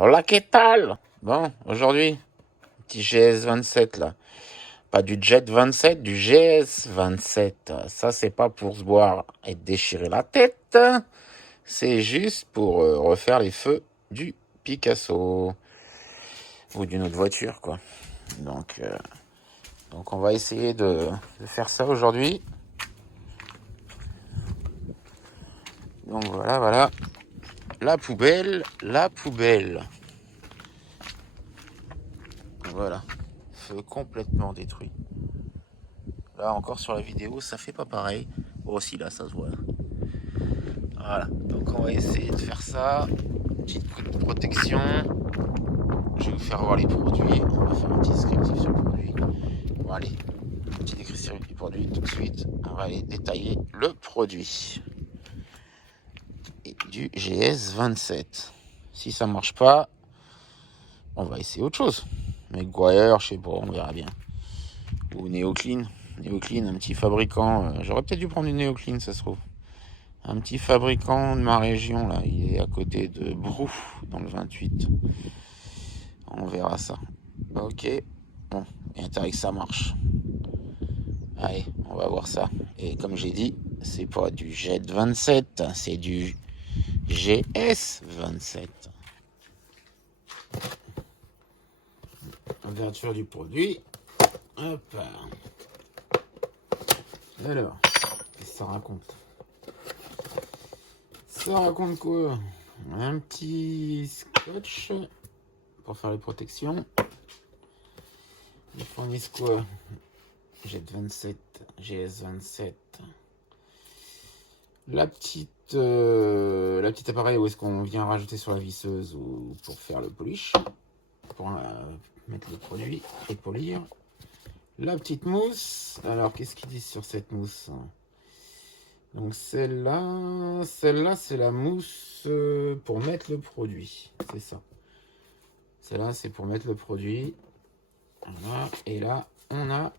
Hola, ¿qué tal? Bon, aujourd'hui, petit GS27 là. Pas du Jet 27, du GS27. Ça, c'est pas pour se boire et déchirer la tête. C'est juste pour refaire les feux du Picasso. Ou d'une autre voiture, quoi. Donc on va essayer de faire ça aujourd'hui. Donc voilà. La poubelle. Voilà. Feu complètement détruit. Là encore sur la vidéo, ça fait pas pareil. Bon, aussi là, ça se voit. Voilà. Donc on va essayer de faire ça. Petite protection. Je vais vous faire voir les produits. On va faire un petit descriptif sur le produit. Bon allez, un petit descriptif du produit tout de suite. On va aller détailler le produit. Et du GS27. Si ça marche pas, on va essayer autre chose. Meguiar, je sais pas, on verra bien. Ou Neoclean. Neoclean, un petit fabricant. J'aurais peut-être dû prendre une Neoclean, ça se trouve. Un petit fabricant de ma région, là. Il est à côté de Brou, dans le 28. On verra ça. Ok. Bon, il y a intérêt que ça marche. Allez, on va voir ça. Et comme j'ai dit, c'est pas du Jet 27, c'est du GS 27. Ouverture du produit. Hop. Alors, qu'est-ce que ça raconte? Ça raconte quoi? Un petit scotch pour faire les protections. Ils fournissent quoi? Jet 27, GS 27. La petite appareil où est-ce qu'on vient rajouter sur la visseuse ou pour faire le polish, pour mettre le produit et polir. La petite mousse. Alors qu'est-ce qu'ils disent sur cette mousse? Donc celle-là c'est la mousse pour mettre le produit, c'est ça. Celle-là c'est pour mettre le produit. Voilà. Et là on a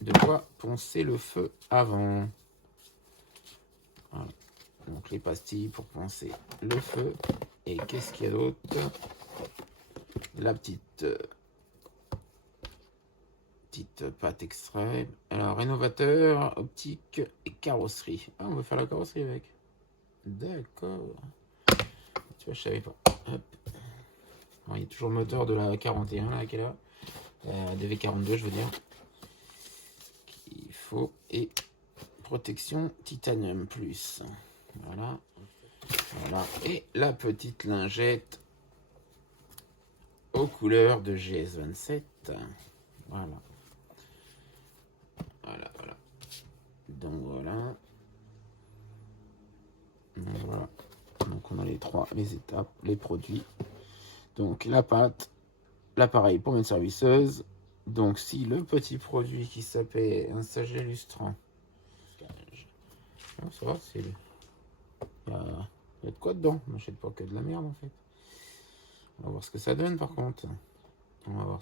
de quoi poncer le feu avant. Voilà. Donc les pastilles pour poncer le feu. Et qu'est-ce qu'il y a d'autre? La petite pâte extrait. Alors rénovateur, optique et carrosserie. Ah, on va faire la carrosserie avec. D'accord. Tu vois, je savais pas. Hop. Alors, il y a toujours le moteur de la 41 là qui est là. DV42 je veux dire. Qu'il faut. Et protection titanium plus. Voilà. Et la petite lingette aux couleurs de GS27. Voilà. Donc voilà. Donc on a les étapes, les produits. Donc la pâte, l'appareil pour mettre servisseuse. Donc si le petit produit qui s'appelle un sachet lustrant. Ça va, c'est... Il y a de quoi dedans. On n'achète pas que de la merde en fait. On va voir ce que ça donne par contre. Voilà.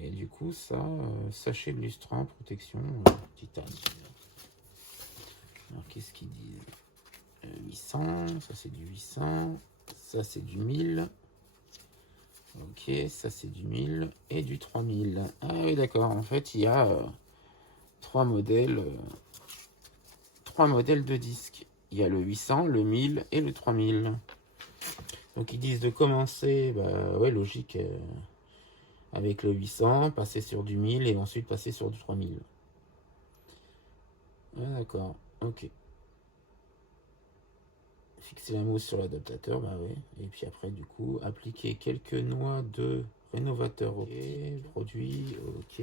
Et du coup ça, sachet de lustrant, protection, titane. Alors qu'est-ce qu'ils disent? 800, ça c'est du 800, ça c'est du 1000. Ok, ça c'est du 1000 et du 3000. Ah oui d'accord, en fait il y a trois modèles de disques. Il y a le 800, le 1000 et le 3000. Donc ils disent de commencer, bah ouais logique, avec le 800, passer sur du 1000 et ensuite passer sur du 3000. Ah d'accord, ok. Fixer la mousse sur l'adaptateur, bah ouais. Et puis après, du coup, appliquer quelques noix de rénovateur optique, produit, ok.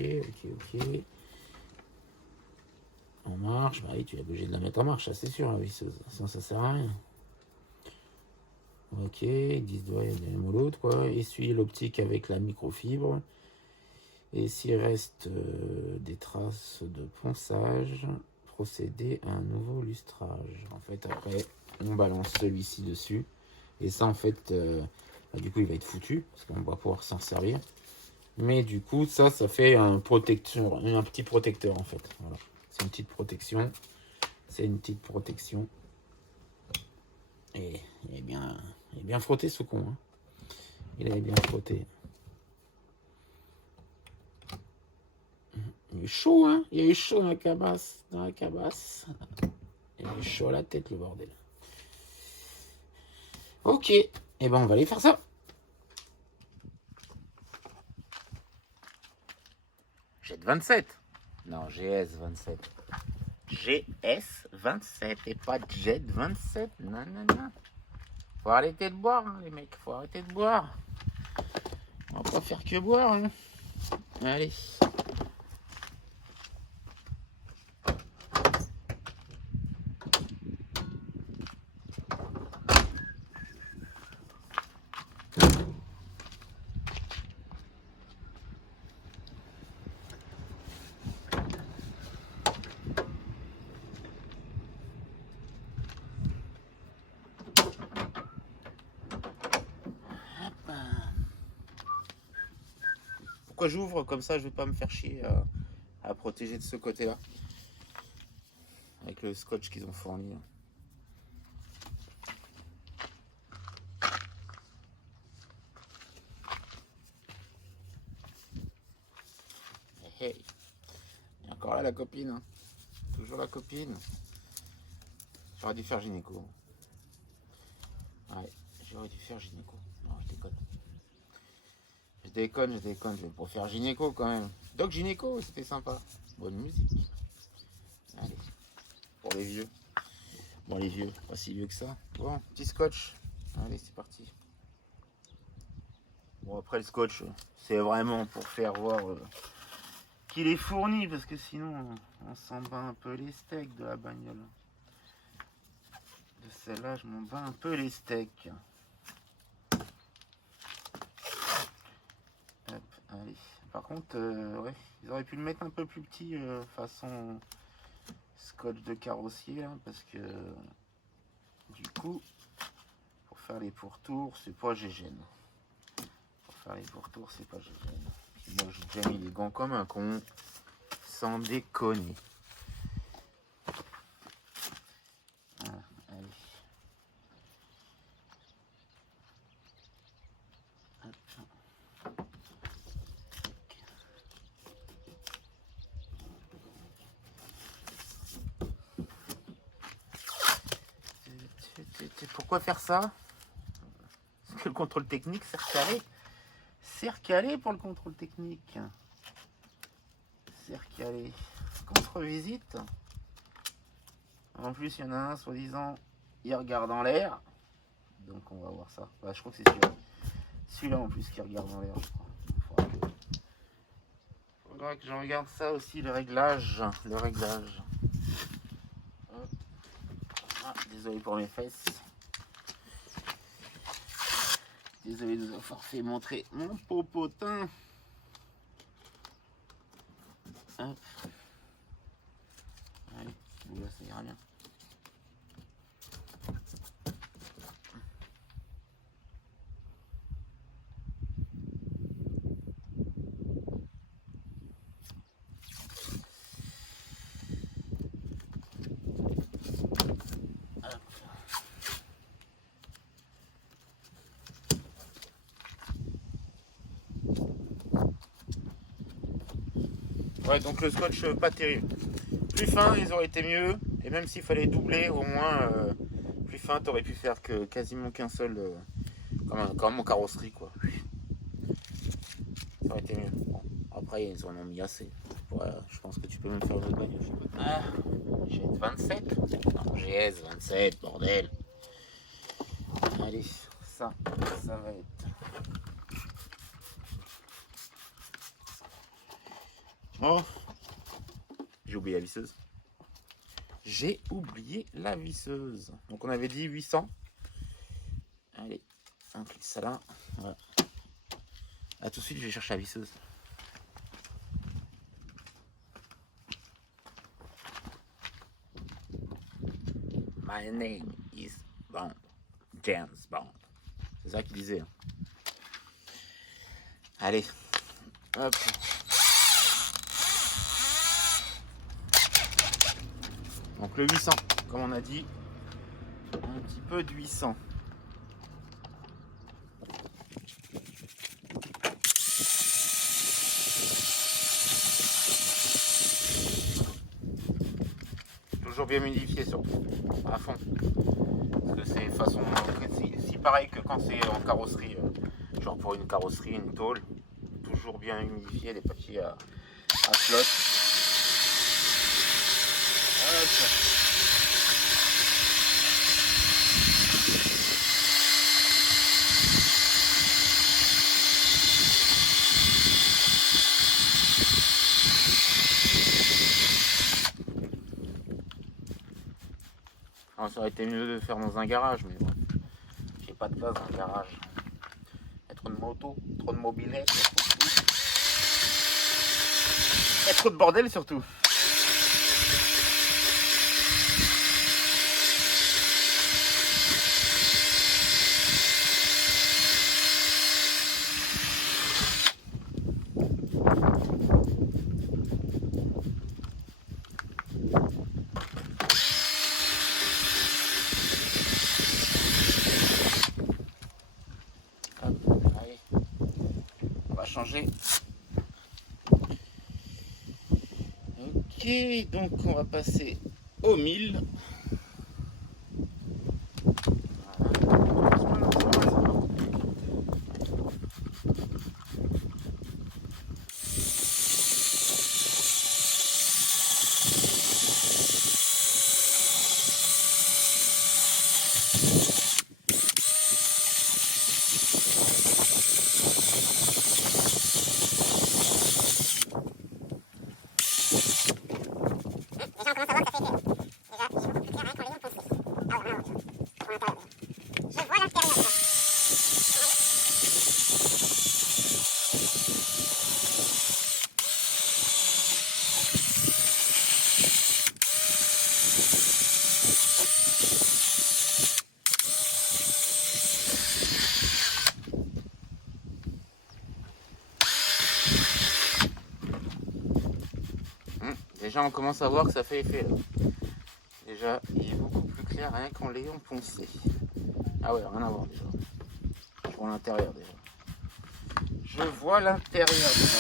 En marche, bah oui, tu es obligé de la mettre en marche, ça c'est sûr, la visseuse. Sinon, ça sert à rien. Ok, 10 doigts, il y a une ou l'autre, quoi. Essuyer l'optique avec la microfibre. Et s'il reste des traces de ponçage, procéder à un nouveau lustrage. En fait, après, on balance celui-ci dessus. Et ça, en fait, du coup, il va être foutu, parce qu'on va pouvoir s'en servir. Mais du coup, ça fait un petit protecteur, en fait. Voilà. C'est une petite protection. Et il est bien frotté ce con. Hein. Il est bien frotté. Il est chaud, hein. Il est chaud dans la cabasse. Il est chaud à la tête, le bordel. Ok. Et ben on va aller faire ça. Jet 27. Non, GS 27. GS 27 et pas Jet 27. Non, non, non. Faut arrêter de boire, hein, les mecs. Faut arrêter de boire. On va pas faire que boire. Hein. Allez. Pourquoi j'ouvre comme ça, je vais pas me faire chier à protéger de ce côté-là. Avec le scotch qu'ils ont fourni. Hey. Et encore là la copine. Hein. Toujours la copine. J'aurais dû faire gynéco. Ouais, j'aurais dû faire gynéco. Non, je déconne. Je vais pas faire gynéco quand même. Doc gynéco, c'était sympa. Bonne musique. Allez, pour les vieux. Bon, les vieux, pas si vieux que ça. Bon, petit scotch. Allez, c'est parti. Bon, après le scotch, c'est vraiment pour faire voir qu'il est fourni, parce que sinon, on s'en bat un peu les steaks de la bagnole. De celle-là, je m'en bats un peu les steaks. Hop, allez. Par contre, ouais, ils auraient pu le mettre un peu plus petit, façon scotch de carrossier, là, parce que du coup, pour faire les pourtours, c'est pas GGN. Pour faire les pourtours, c'est pas GGN. Moi, j'ai déjà mis les gants comme un con, sans déconner. Voilà, allez. Pourquoi faire ça? Parce que le contrôle technique sert calé. Sert calé pour le contrôle technique. Sert calé. Contre-visite. En plus, il y en a un, soi-disant, il regarde en l'air. Donc on va voir ça. Bah, je crois que c'est celui-là. Celui-là en plus qui regarde en l'air, je crois. Faudra que je regarde ça aussi, le réglage. Le réglage. Ah, désolé pour mes fesses. Désolé de vous avoir fait montrer mon popotin. Hop. Allez, là, ça ira bien. Ouais, donc le scotch pas terrible. Plus fin, ils auraient été mieux. Et même s'il fallait doubler, au moins plus fin, t'aurais pu faire que quasiment qu'un seul, comme en carrosserie, quoi. Ça aurait été mieux. Bon, après, ils en ont mis assez. Ouais, je pense que tu peux même faire une autre bagnole. Ah, GS 27. Non, GS 27, bordel. Allez, ça va être. Oh, j'ai oublié la visseuse. J'ai oublié la visseuse. Donc on avait dit 800. Allez, on clique ça là. Voilà. A tout de suite, je vais chercher la visseuse. My name is Bond. James Bond. C'est ça qu'il disait. Allez. Hop. Donc le 800, comme on a dit. un petit peu d'huile. Toujours bien humidifié surtout, à fond. Parce que c'est façon, si pareil que quand c'est en carrosserie, genre pour une carrosserie, une tôle, toujours bien humidifié, les papiers à flotte. Alors, ça aurait été mieux de le faire dans un garage, mais bon, j'ai pas de place dans le garage. Il y a trop de motos, trop de mobilettes, il y a trop de bordel surtout. Allez, on va changer. Ok, donc on va passer au 1000. Déjà on commence à voir que ça fait effet là. Déjà il est beaucoup plus clair rien qu'en l'ayant poncé. Ah ouais, rien à voir déjà. Je vois l'intérieur déjà. Je vois l'intérieur déjà.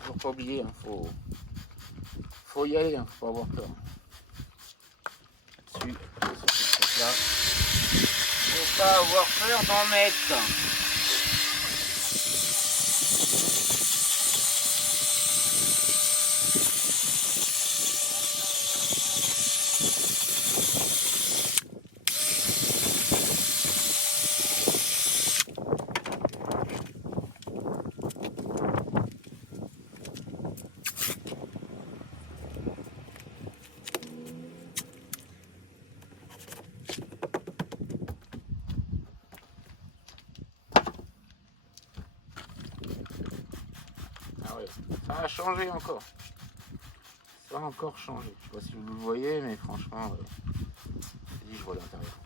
Toujours pas oublier, hein, faut y aller, hein, faut pas avoir peur. Là-dessus, sur ce truc-là, faut pas avoir peur d'en mettre. Ah ouais, ça a changé encore. Ça a encore changé. Je sais pas si vous le voyez, mais franchement, je vois l'intérieur.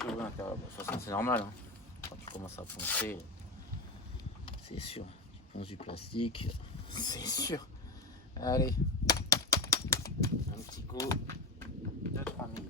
Je vois l'intérieur. Bon, de toute façon, c'est normal. Hein. Quand tu commences à poncer, c'est sûr. Tu ponces du plastique, c'est sûr. Allez, un petit coup de 3000.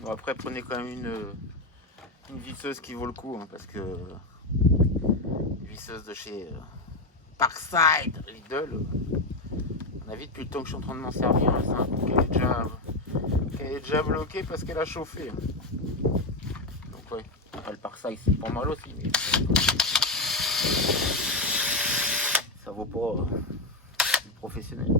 Bon, après, prenez quand même une visseuse qui vaut le coup, hein, parce que visseuse de chez Parkside Lidl. On a vu depuis le temps que je suis en train de m'en servir, hein, qu'elle est déjà bloquée parce qu'elle a chauffé. Donc ouais, le Parkside c'est pas mal aussi, mais ça vaut pas du professionnel.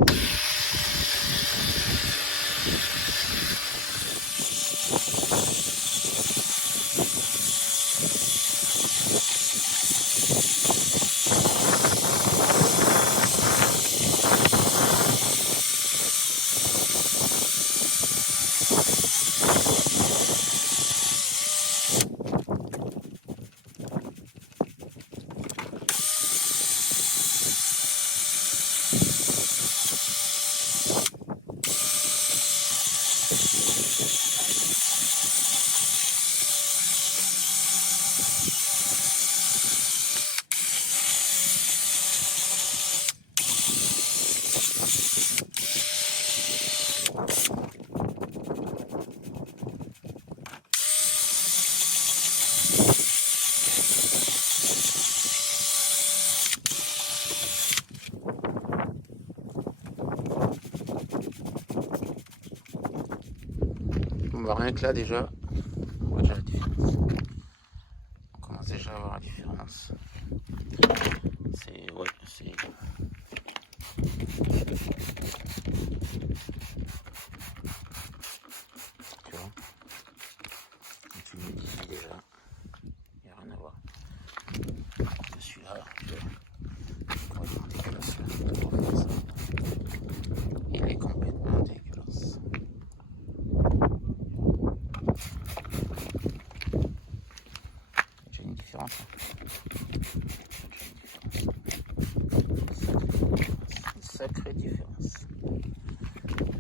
Rien que là déjà, on voit déjà la différence. On commence déjà à voir la différence. C'est ouais, c'est. Tu vois, tu me dis déjà, il n'y a rien à voir. Celui-là, dégueulasse. Il est complètement dégueulasse. J'ai une différence. Une sacrée différence.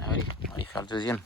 Allez, on va aller faire le deuxième.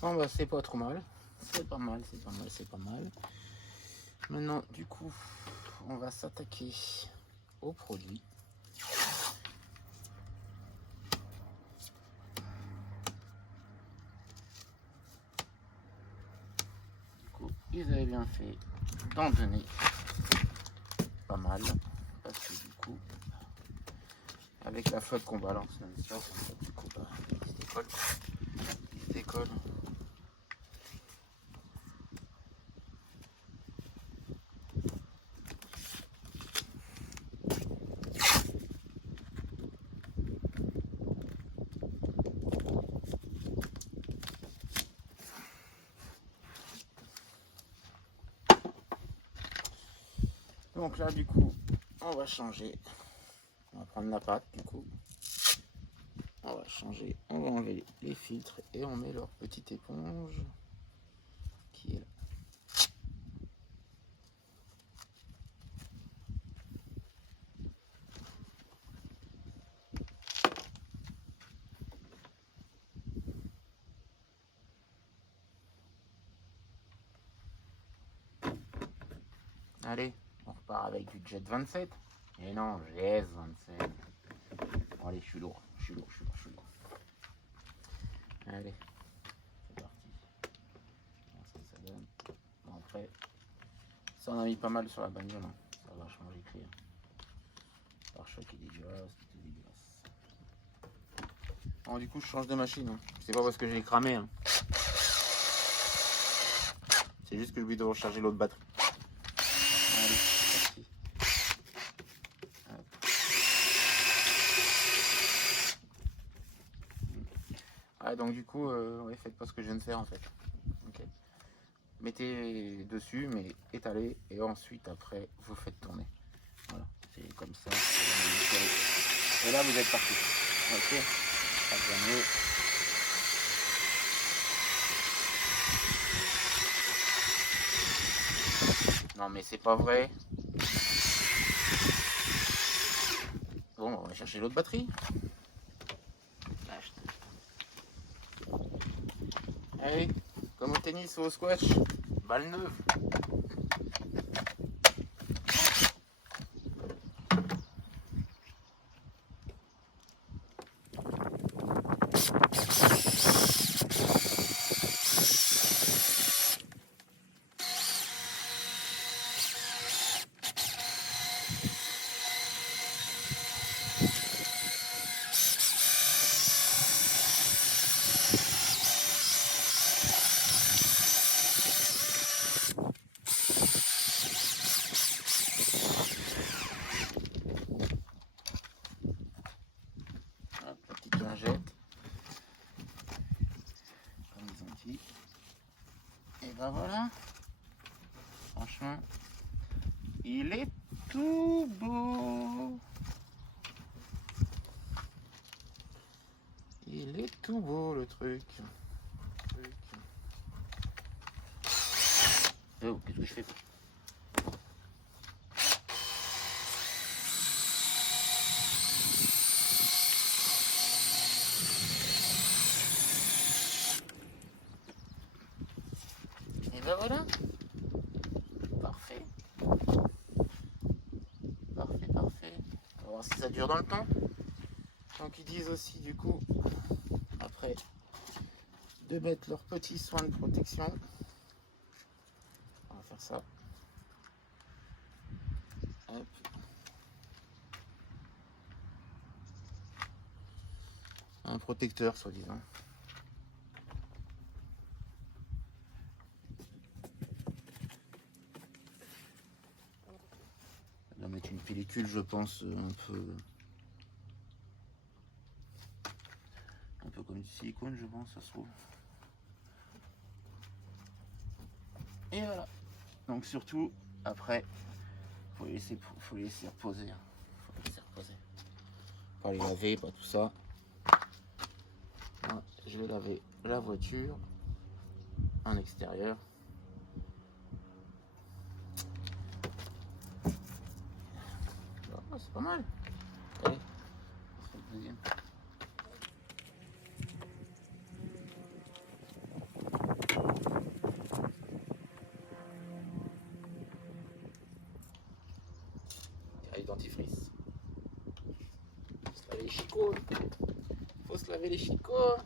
Bon bah c'est pas trop mal, c'est pas mal, c'est pas mal, c'est pas mal. Maintenant du coup on va s'attaquer au produit. Du coup ils avaient bien fait d'en donner pas mal, parce que du coup avec la flotte qu'on balance non-stop, du coup bah, il se décolle. Donc là du coup on va changer, on va prendre la pâte du coup, on va changer, on va enlever les filtres et on met leur petite éponge qui est là. Allez, on repart avec du Jet 27. Et non, GS 27. Bon, allez, je suis lourd. Allez, c'est parti. On va voir ce que ça donne. Bon, après, Ça en a mis pas mal sur la bagnole. Hein. Ça a vachement écrit. Pare-choc est dégueulasse, tout est dégueulasse. Bon, du coup, je change de machine. Hein. C'est pas parce que j'ai cramé. Hein. C'est juste que j'ai oublié de recharger l'autre batterie. Allez, c'est parti. Ah, donc du coup, ouais, faites pas ce que je viens de faire en fait. Okay. Mettez dessus, mais étalez, et ensuite après, vous faites tourner. Voilà, c'est comme ça. Et là, vous êtes parti. Ok, ça va mieux. Non mais c'est pas vrai. Bon, on va chercher l'autre batterie. Allez, comme au tennis ou au squash, balle neuve. Hop, la petite lingette. Comme ils ont dit. Et ben voilà. Franchement, il est tout beau. Il est tout beau le truc. Oh, qu'est-ce que je fais? Et ben voilà. Parfait. Parfait, parfait. On va voir si ça dure dans le temps. Donc ils disent aussi du coup, après, de mettre leurs petits soins de protection. On va faire ça. Hop. Un protecteur soi-disant. On va mettre une pellicule, je pense, un peu comme du silicone, je pense, ça se trouve. Et voilà. Donc surtout, après, faut les laisser reposer. Faut les laisser reposer. Pas les laver, pas tout ça. Moi, je vais laver la voiture en extérieur. Oh, c'est pas mal. Allez, on fait le deuxième. Allez, dentifrice. Faut se laver les chicots. Faut se laver les chicots.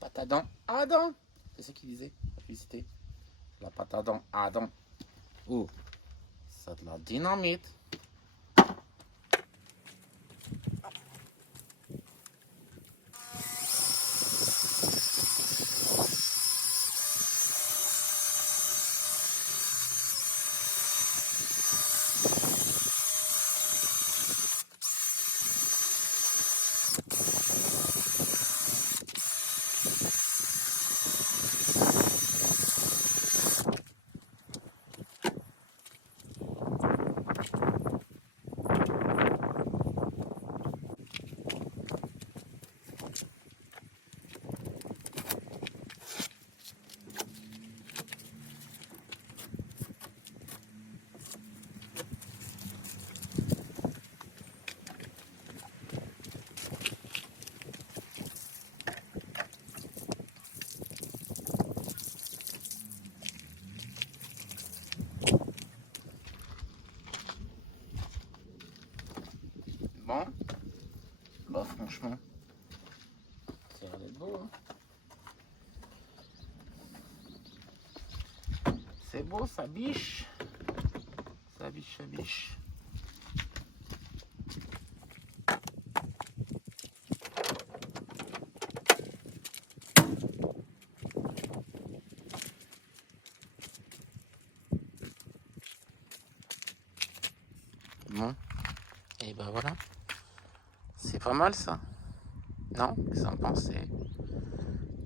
Pâte à dents Adam. C'est ce qu'il disait, la publicité. La pâte à dents Adam. Oh, ça de la dynamite. Bon. Bah franchement, ça a l'air d'être beau. Hein. C'est beau, ça biche. Ça biche, ça biche. Bon, et ben voilà. C'est pas mal ça. Non? Qu'est-ce que vous en pensez?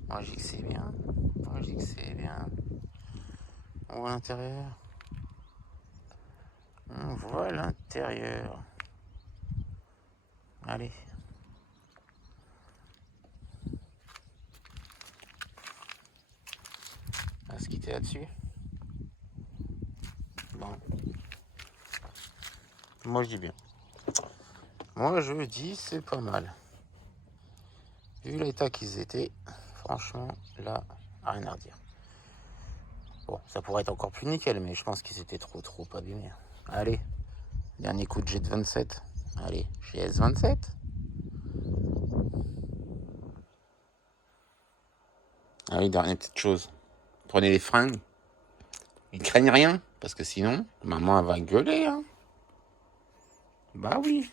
Moi je dis que c'est bien. Moi je dis que c'est bien. On voit l'intérieur. On voit l'intérieur. Allez. On va se quitter là-dessus. Bon. Moi je dis bien. Moi je dis c'est pas mal. Vu l'état qu'ils étaient, franchement, là, rien à redire. Bon, ça pourrait être encore plus nickel, mais je pense qu'ils étaient trop abîmés. Allez, dernier coup de jet de 27. Allez, GS 27. Allez, dernière petite chose. Prenez les fringues. Ils craignent rien, parce que sinon, maman elle va gueuler. Hein. Bah oui.